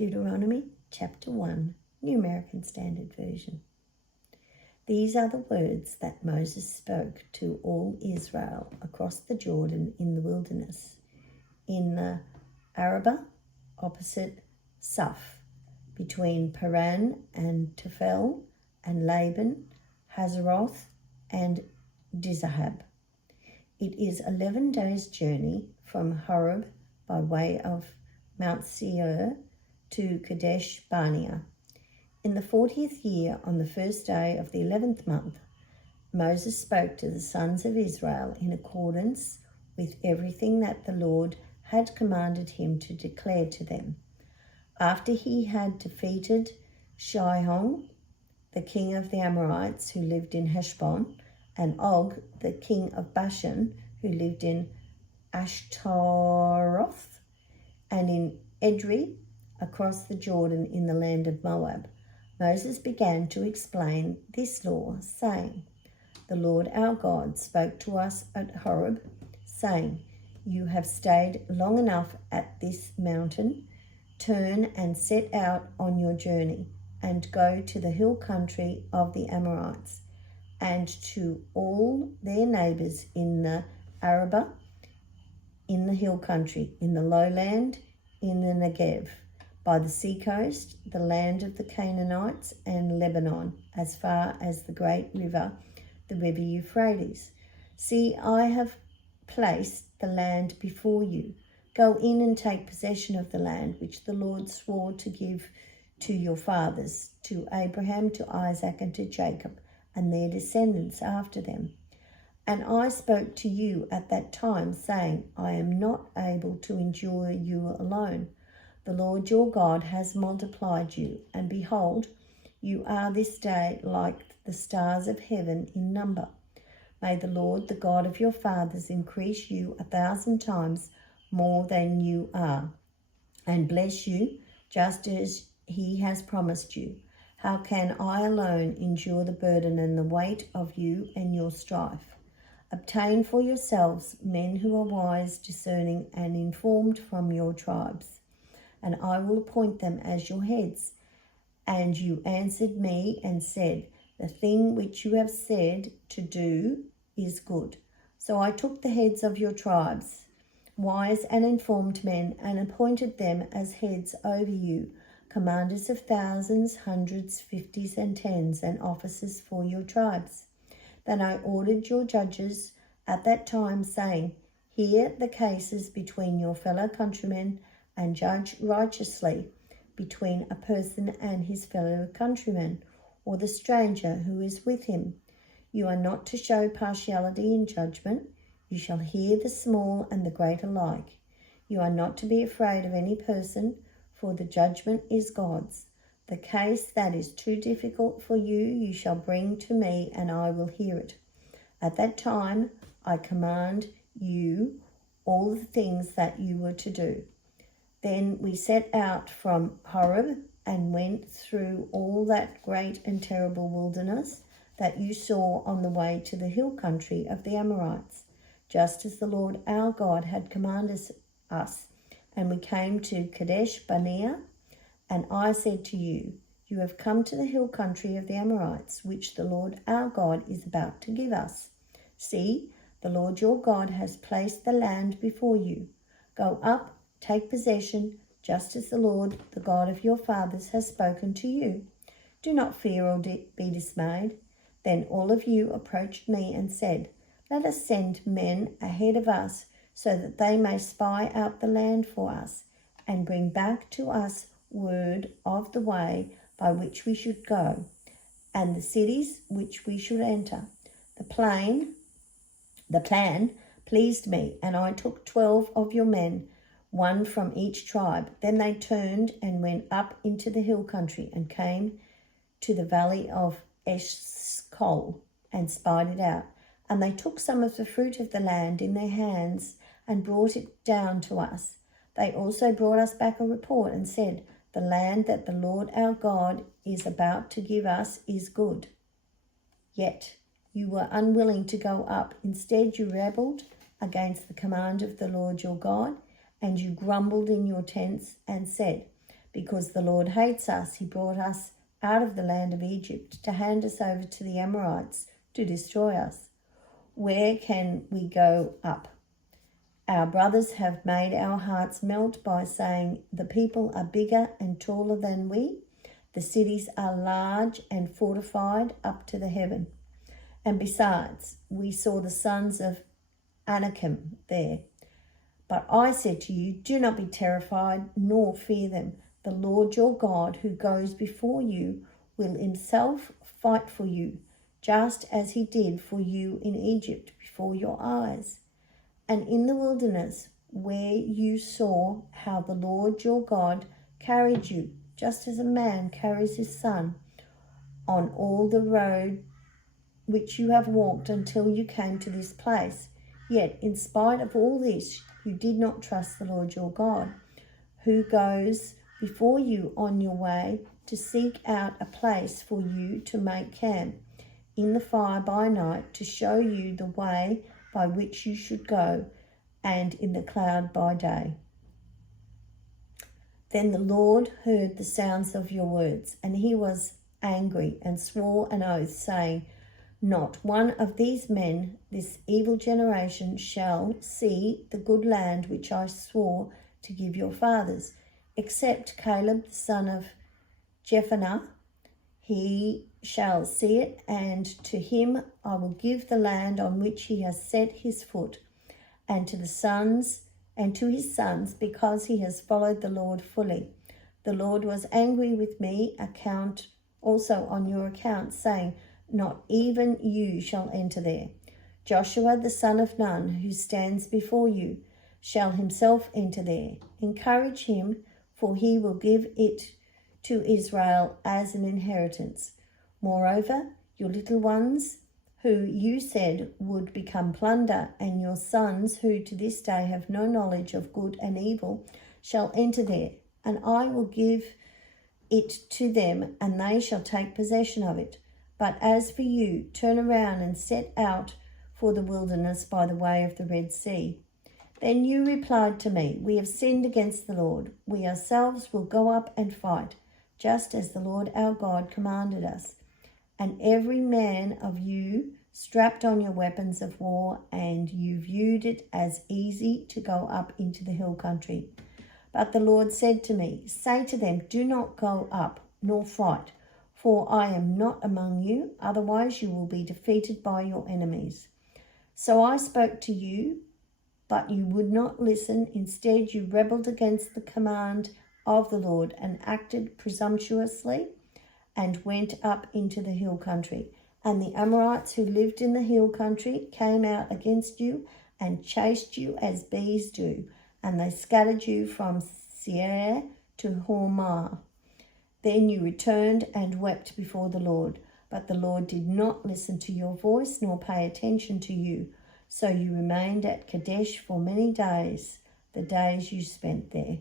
Deuteronomy chapter 1, New American Standard Version. These are the words that Moses spoke to all Israel across the Jordan in the wilderness, in the Arabah opposite Suph, between Paran and Tephel and Laban, Hazeroth and Dizahab. It is 11 days' journey from Horeb by way of Mount Seir to Kadesh Barnea. In the 40th year, on the first day of the 11th month, Moses spoke to the sons of Israel in accordance with everything that the Lord had commanded him to declare to them. After he had defeated Sihon, the king of the Amorites who lived in Heshbon, and Og, the king of Bashan, who lived in Ashtaroth, and in Edrei, across the Jordan in the land of Moab, Moses began to explain this law, saying, "The Lord our God spoke to us at Horeb, saying, 'You have stayed long enough at this mountain. Turn and set out on your journey, and go to the hill country of the Amorites, and to all their neighbours in the Arabah, in the hill country, in the lowland, in the Negev, by the seacoast, the land of the Canaanites, and Lebanon, as far as the great river, the river Euphrates. See, I have placed the land before you. Go in and take possession of the land which the Lord swore to give to your fathers, to Abraham, to Isaac, and to Jacob, and their descendants after them. And I spoke to you at that time, saying, I am not able to endure you alone. The Lord your God has multiplied you, and behold, you are this day like the stars of heaven in number. May the Lord, the God of your fathers, increase you 1,000 times more than you are, and bless you just as he has promised you. How can I alone endure the burden and the weight of you and your strife? Obtain for yourselves men who are wise, discerning, and informed from your tribes, and I will appoint them as your heads. And you answered me and said, the thing which you have said to do is good. So I took the heads of your tribes, wise and informed men, and appointed them as heads over you, commanders of thousands, hundreds, fifties, and tens, and officers for your tribes. Then I ordered your judges at that time, saying, hear the cases between your fellow countrymen, and judge righteously between a person and his fellow countryman, or the stranger who is with him. You are not to show partiality in judgment. You shall hear the small and the great alike. You are not to be afraid of any person, for the judgment is God's. The case that is too difficult for you, you shall bring to me, and I will hear it. At that time I command you all the things that you were to do. Then we set out from Horeb and went through all that great and terrible wilderness that you saw on the way to the hill country of the Amorites, just as the Lord our God had commanded us. And we came to Kadesh Barnea, and I said to you, you have come to the hill country of the Amorites, which the Lord our God is about to give us. See, the Lord your God has placed the land before you. Go up, take possession, just as the Lord, the God of your fathers, has spoken to you. Do not fear or be dismayed. Then all of you approached me and said, let us send men ahead of us, so that they may spy out the land for us, and bring back to us word of the way by which we should go, and the cities which we should enter. The plan pleased me, and I took 12 of your men, one from each tribe. Then they turned and went up into the hill country, and came to the valley of Eshcol, and spied it out. And they took some of the fruit of the land in their hands, and brought it down to us. They also brought us back a report, and said, the land that the Lord our God is about to give us is good. Yet you were unwilling to go up. Instead you rebelled against the command of the Lord your God, and you grumbled in your tents and said, Because the Lord hates us, he brought us out of the land of Egypt to hand us over to the Amorites to destroy us. Where can we go up? Our brothers have made our hearts melt by saying, the people are bigger and taller than we. The cities are large and fortified up to the heaven. And besides, we saw the sons of Anakim there. But I said to you, do not be terrified, nor fear them. The Lord your God, who goes before you, will himself fight for you, just as he did for you in Egypt before your eyes. And in the wilderness, where you saw how the Lord your God carried you, just as a man carries his son, on all the road which you have walked until you came to this place. Yet, in spite of all this, you did not trust the Lord your God, who goes before you on your way to seek out a place for you to make camp, in the fire by night, to show you the way by which you should go, and in the cloud by day. Then the Lord heard the sounds of your words, and he was angry and swore an oath, saying, not one of these men, this evil generation, shall see the good land which I swore to give your fathers, except Caleb the son of Jephunneh. He shall see it, and to him I will give the land on which he has set his foot, and to his sons, because he has followed the Lord fully. The Lord was angry with me also on your account, saying, not even you shall enter there. Joshua the son of Nun, who stands before you, shall himself enter there. Encourage him, for he will give it to Israel as an inheritance. Moreover, your little ones, who you said would become plunder, and your sons, who to this day have no knowledge of good and evil, shall enter there, and I will give it to them, and they shall take possession of it. But as for you, turn around and set out for the wilderness by the way of the Red Sea. Then you replied to me, we have sinned against the Lord. We ourselves will go up and fight, just as the Lord our God commanded us. And every man of you strapped on your weapons of war, and you viewed it as easy to go up into the hill country. But the Lord said to me, say to them, do not go up, nor fight, for I am not among you, otherwise you will be defeated by your enemies. So I spoke to you, but you would not listen. Instead, you rebelled against the command of the Lord and acted presumptuously and went up into the hill country. And the Amorites who lived in the hill country came out against you and chased you as bees do, and they scattered you from Seir to Hormah. Then you returned and wept before the Lord, but the Lord did not listen to your voice nor pay attention to you. So you remained at Kadesh for many days, the days you spent there.